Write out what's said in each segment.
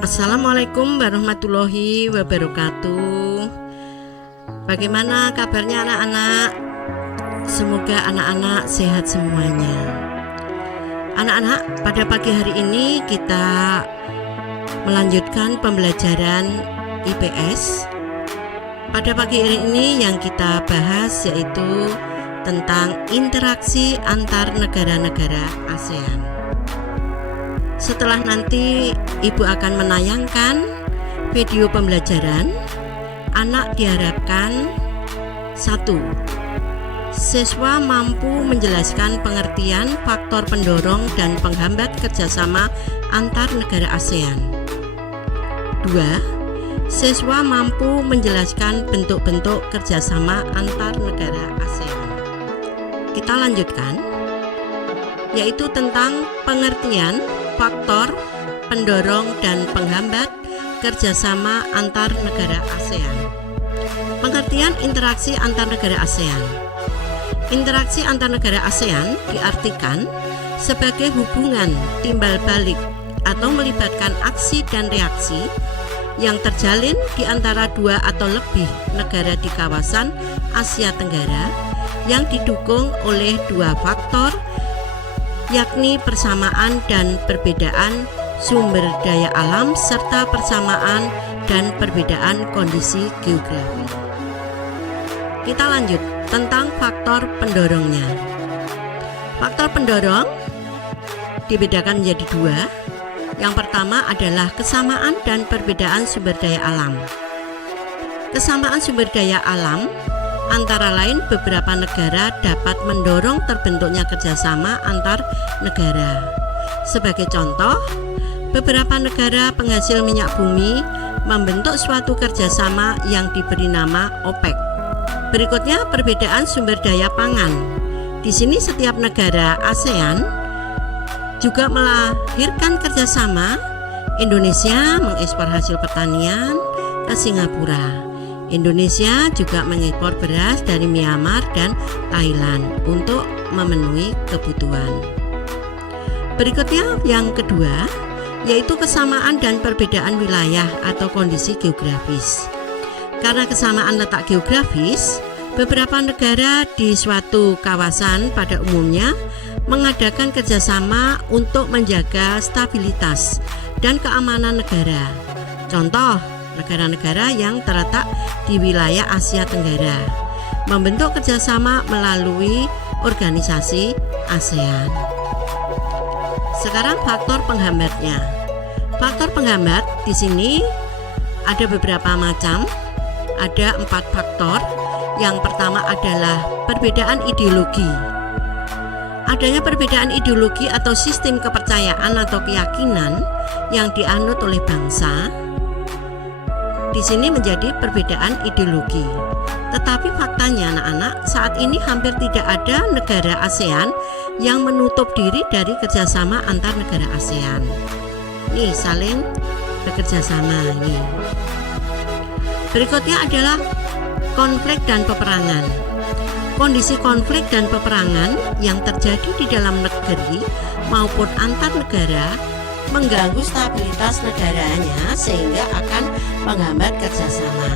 Assalamualaikum warahmatullahi wabarakatuh. Bagaimana kabarnya anak-anak? Semoga anak-anak sehat semuanya. Anak-anak, pada pagi hari ini kita melanjutkan pembelajaran IPS. Pada pagi hari ini yang kita bahas yaitu tentang interaksi antar negara-negara ASEAN. Setelah nanti Ibu akan menayangkan video pembelajaran, anak diharapkan 1. Siswa mampu menjelaskan pengertian faktor pendorong dan penghambat kerjasama antar negara ASEAN. 2. Siswa mampu menjelaskan bentuk-bentuk kerjasama antar negara ASEAN. Kita lanjutkan, yaitu tentang pengertian faktor pendorong dan penghambat kerjasama antar negara ASEAN. Pengertian interaksi antar negara ASEAN. Interaksi antar negara ASEAN diartikan sebagai hubungan timbal balik atau melibatkan aksi dan reaksi yang terjalin di antara dua atau lebih negara di kawasan Asia Tenggara yang didukung oleh dua faktor, yakni persamaan dan perbedaan sumber daya alam serta persamaan dan perbedaan kondisi geografi. Kita lanjut tentang faktor pendorongnya. Faktor pendorong dibedakan menjadi dua. Yang pertama adalah kesamaan dan perbedaan sumber daya alam. Kesamaan sumber daya alam antara lain beberapa negara dapat mendorong terbentuknya kerjasama antar negara. Sebagai contoh, beberapa negara penghasil minyak bumi membentuk suatu kerjasama yang diberi nama OPEC. Berikutnya perbedaan sumber daya pangan. Di sini setiap negara ASEAN juga melahirkan kerjasama. Indonesia mengekspor hasil pertanian ke Singapura. Indonesia juga mengekspor beras dari Myanmar dan Thailand untuk memenuhi kebutuhan. Berikutnya yang kedua, yaitu kesamaan dan perbedaan wilayah atau kondisi geografis. Karena kesamaan letak geografis, beberapa negara di suatu kawasan pada umumnya mengadakan kerjasama untuk menjaga stabilitas dan keamanan negara. Contoh, negara-negara yang terletak di wilayah Asia Tenggara membentuk kerjasama melalui organisasi ASEAN. Sekarang faktor penghambatnya. Faktor penghambat di sini ada beberapa macam. Ada 4 faktor. Yang pertama adalah perbedaan ideologi. Adanya perbedaan ideologi atau sistem kepercayaan atau keyakinan yang dianut oleh bangsa di sini menjadi perbedaan ideologi. Tetapi faktanya anak-anak, saat ini hampir tidak ada negara ASEAN yang menutup diri dari kerjasama antar negara ASEAN. Nih, saling bekerja sama ini. Berikutnya adalah konflik dan peperangan. Kondisi konflik dan peperangan yang terjadi di dalam negeri maupun antar negara mengganggu stabilitas negaranya sehingga akan menghambat kerjasama.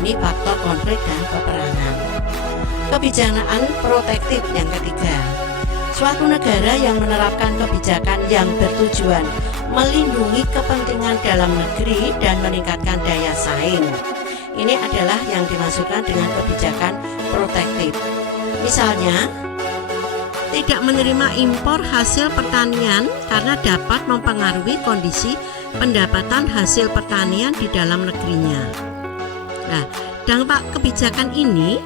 Ini faktor konflik dan peperangan. Kebijakan protektif yang ketiga. Suatu negara yang menerapkan kebijakan yang bertujuan melindungi kepentingan dalam negeri dan meningkatkan daya saing. Ini adalah yang dimaksudkan dengan kebijakan protektif. Misalnya, tidak menerima impor hasil pertanian karena dapat mempengaruhi kondisi pendapatan hasil pertanian di dalam negerinya. Nah, dampak kebijakan ini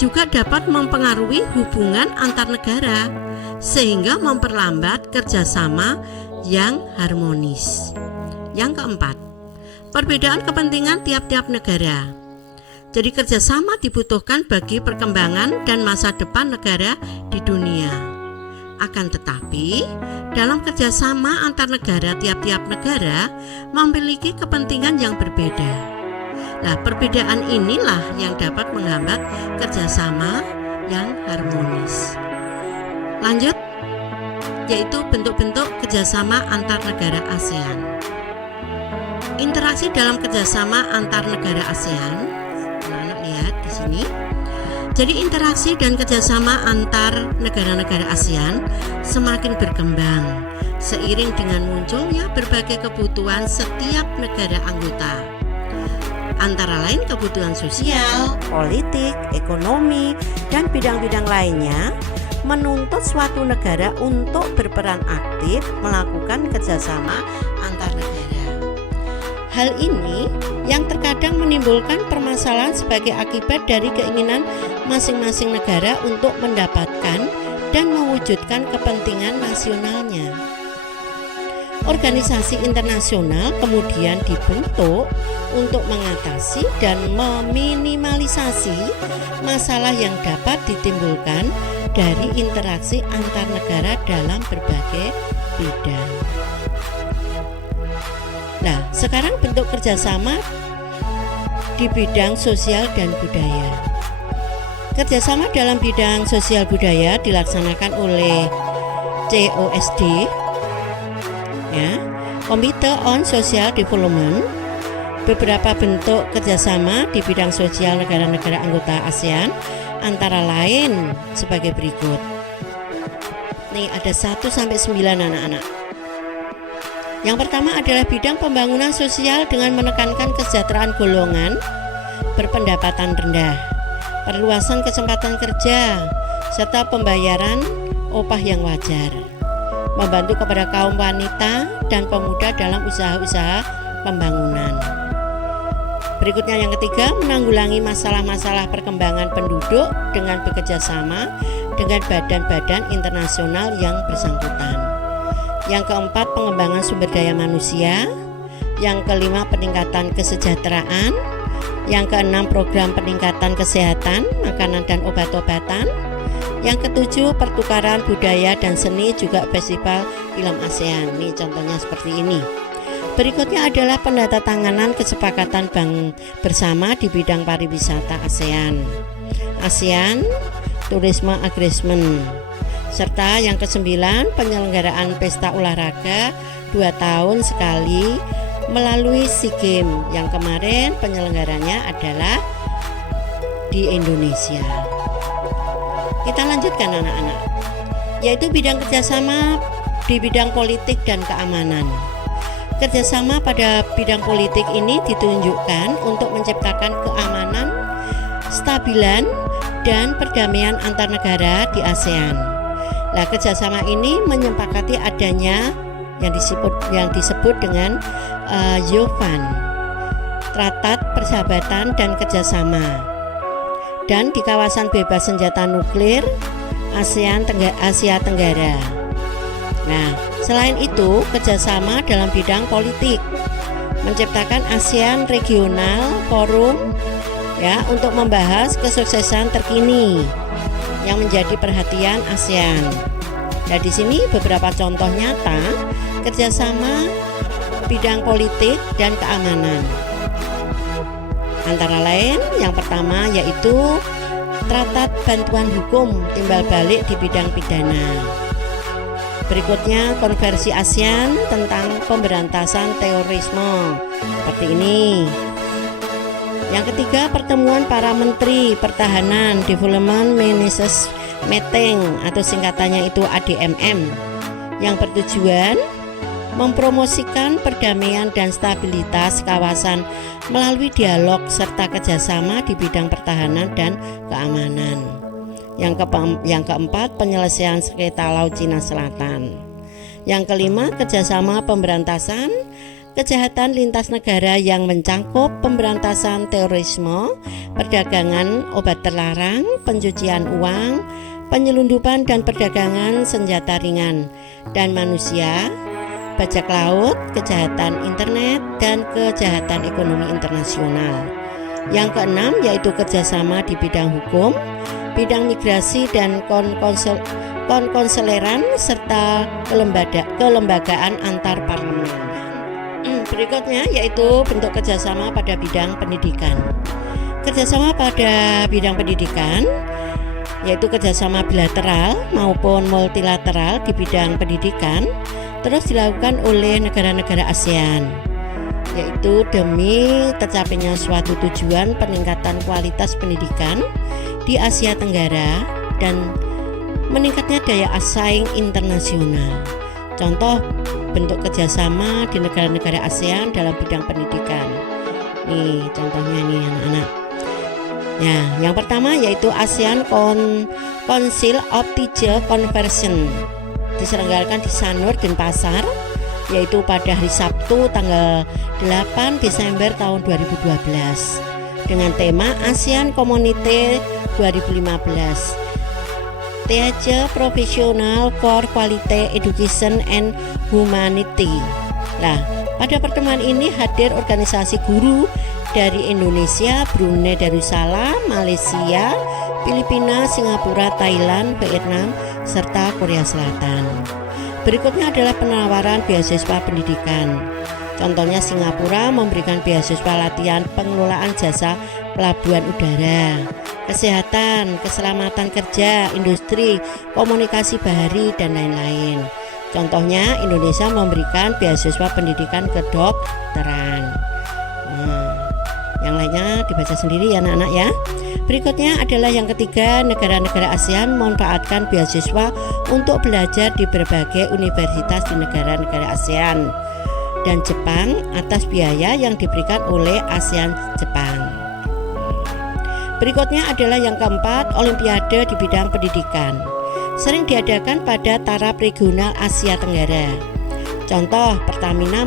juga dapat mempengaruhi hubungan antar negara sehingga memperlambat kerjasama yang harmonis. Yang keempat, perbedaan kepentingan tiap-tiap negara. Jadi kerjasama dibutuhkan bagi perkembangan dan masa depan negara di dunia. Akan tetapi, dalam kerjasama antar negara, tiap-tiap negara memiliki kepentingan yang berbeda. Nah, perbedaan inilah yang dapat menghambat kerjasama yang harmonis. Lanjut, yaitu bentuk-bentuk kerjasama antar negara ASEAN. Interaksi dalam kerjasama antar negara ASEAN. Anak-anak lihat di sini. Jadi interaksi dan kerjasama antar negara-negara ASEAN semakin berkembang seiring dengan munculnya berbagai kebutuhan setiap negara anggota. Antara lain kebutuhan sosial, politik, ekonomi, dan bidang-bidang lainnya menuntut suatu negara untuk berperan aktif melakukan kerjasama antar negara. Hal ini yang terkadang menimbulkan permasalahan sebagai akibat dari keinginan masing-masing negara untuk mendapatkan dan mewujudkan kepentingan nasionalnya. Organisasi internasional kemudian dibentuk untuk mengatasi dan meminimalisasi masalah yang dapat ditimbulkan dari interaksi antar negara dalam berbagai bidang. Nah, sekarang bentuk kerjasama di bidang sosial dan budaya. Kerjasama dalam bidang sosial budaya dilaksanakan oleh COSD, ya, Committee on Social Development. Beberapa bentuk kerjasama di bidang sosial negara-negara anggota ASEAN antara lain sebagai berikut. Nih ada 1-9 anak-anak. Yang pertama adalah bidang pembangunan sosial dengan menekankan kesejahteraan golongan berpendapatan rendah, perluasan kesempatan kerja, serta pembayaran upah yang wajar, membantu kepada kaum wanita dan pemuda dalam usaha-usaha pembangunan. Berikutnya yang ketiga, menanggulangi masalah-masalah perkembangan penduduk dengan bekerja sama dengan badan-badan internasional yang bersangkutan. Yang keempat, pengembangan sumber daya manusia. Yang kelima, peningkatan kesejahteraan. Yang keenam, program peningkatan kesehatan, makanan dan obat-obatan. Yang ketujuh, pertukaran budaya dan seni, juga festival film ASEAN. Ini contohnya seperti ini. Berikutnya adalah penandatanganan kesepakatan bank bersama di bidang pariwisata ASEAN, ASEAN Tourism Agreement. Serta yang kesembilan, penyelenggaraan pesta olahraga 2 tahun sekali melalui SEA Games, yang kemarin penyelenggaranya adalah di Indonesia. Kita lanjutkan anak-anak, yaitu bidang kerjasama di bidang politik dan keamanan. Kerjasama pada bidang politik ini ditunjukkan untuk menciptakan keamanan, stabilan, dan perdamaian antar negara di ASEAN. Nah, kerjasama ini menyepakati adanya yang disebut dengan YOFAN, Traktat Persahabatan dan Kerjasama, dan di kawasan bebas senjata nuklir Asia Tenggara. Nah, selain itu, kerjasama dalam bidang politik menciptakan ASEAN Regional Forum, ya, untuk membahas kesuksesan terkini yang menjadi perhatian ASEAN. Nah, di sini beberapa contoh nyata kerjasama bidang politik dan keamanan. Antara lain, yang pertama yaitu Traktat Bantuan Hukum Timbal Balik di bidang pidana. Berikutnya, konversi ASEAN tentang pemberantasan terorisme, seperti ini. Yang ketiga, pertemuan para menteri pertahanan, Development Ministers Meeting, atau singkatannya itu ADMM, yang bertujuan mempromosikan perdamaian dan stabilitas kawasan melalui dialog serta kerjasama di bidang pertahanan dan keamanan. Yang keempat, penyelesaian sengketa Laut Cina Selatan. Yang kelima, kerjasama pemberantasan kejahatan lintas negara yang mencangkup pemberantasan terorisme, perdagangan obat terlarang, pencucian uang, penyelundupan dan perdagangan senjata ringan dan manusia, bajak laut, kejahatan internet, dan kejahatan ekonomi internasional. Yang keenam yaitu kerjasama di bidang hukum, bidang migrasi dan konkonseleran serta kelembagaan antar parlemen. Berikutnya yaitu bentuk kerjasama pada bidang pendidikan. Kerjasama pada bidang pendidikan yaitu kerjasama bilateral maupun multilateral di bidang pendidikan terus dilakukan oleh negara-negara ASEAN. yaitu demi tercapainya suatu tujuan peningkatan kualitas pendidikan di Asia Tenggara dan meningkatnya daya saing internasional. Contoh bentuk kerjasama di negara-negara ASEAN dalam bidang pendidikan. Nih contohnya nih anak-anak. Ya, yang pertama yaitu ASEAN Council of Teacher Conversion, diselenggarakan di Sanur, Denpasar, yaitu pada hari Sabtu tanggal 8 Desember tahun 2012 dengan tema ASEAN Community 2015. Teacher Professional for Quality Education and Humanity. Nah, pada pertemuan ini hadir organisasi guru dari Indonesia, Brunei Darussalam, Malaysia, Filipina, Singapura, Thailand, Vietnam, serta Korea Selatan. Berikutnya adalah penawaran beasiswa pendidikan. Contohnya Singapura memberikan beasiswa latihan pengelolaan jasa pelabuhan udara, kesehatan, keselamatan kerja, industri, komunikasi bahari, dan lain-lain. Contohnya Indonesia memberikan beasiswa pendidikan kedokteran. Yang lainnya dibaca sendiri ya anak-anak ya. Berikutnya adalah yang ketiga, negara-negara ASEAN memanfaatkan beasiswa untuk belajar di berbagai universitas di negara-negara ASEAN dan Jepang atas biaya yang diberikan oleh ASEAN Jepang. Berikutnya adalah yang keempat, Olimpiade di bidang pendidikan. Sering diadakan pada taraf regional Asia Tenggara. Pertamina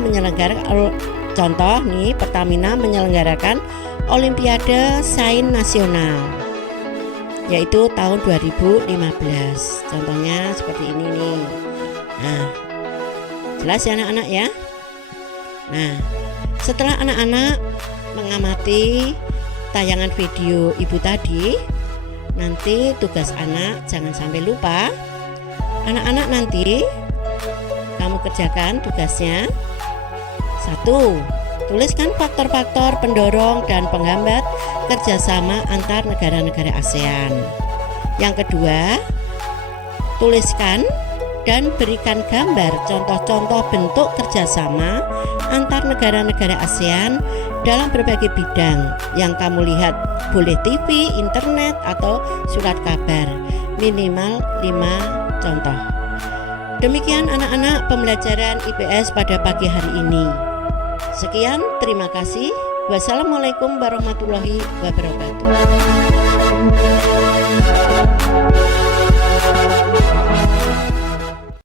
menyelenggarakan Olimpiade Sains Nasional, yaitu tahun 2015. Contohnya seperti ini nih. Nah, jelas ya anak-anak ya. Nah, setelah anak-anak mengamati tayangan video ibu tadi, nanti tugas anak jangan sampai lupa. Anak-anak nanti kamu kerjakan tugasnya. 1. Tuliskan faktor-faktor pendorong dan penghambat kerjasama antar negara-negara ASEAN. Yang kedua, tuliskan dan berikan gambar contoh-contoh bentuk kerjasama antar negara-negara ASEAN dalam berbagai bidang yang kamu lihat, boleh TV, internet, atau surat kabar, minimal 5 contoh. Demikian anak-anak pembelajaran IPS pada pagi hari ini. Sekian, terima kasih. Wassalamualaikum warahmatullahi wabarakatuh.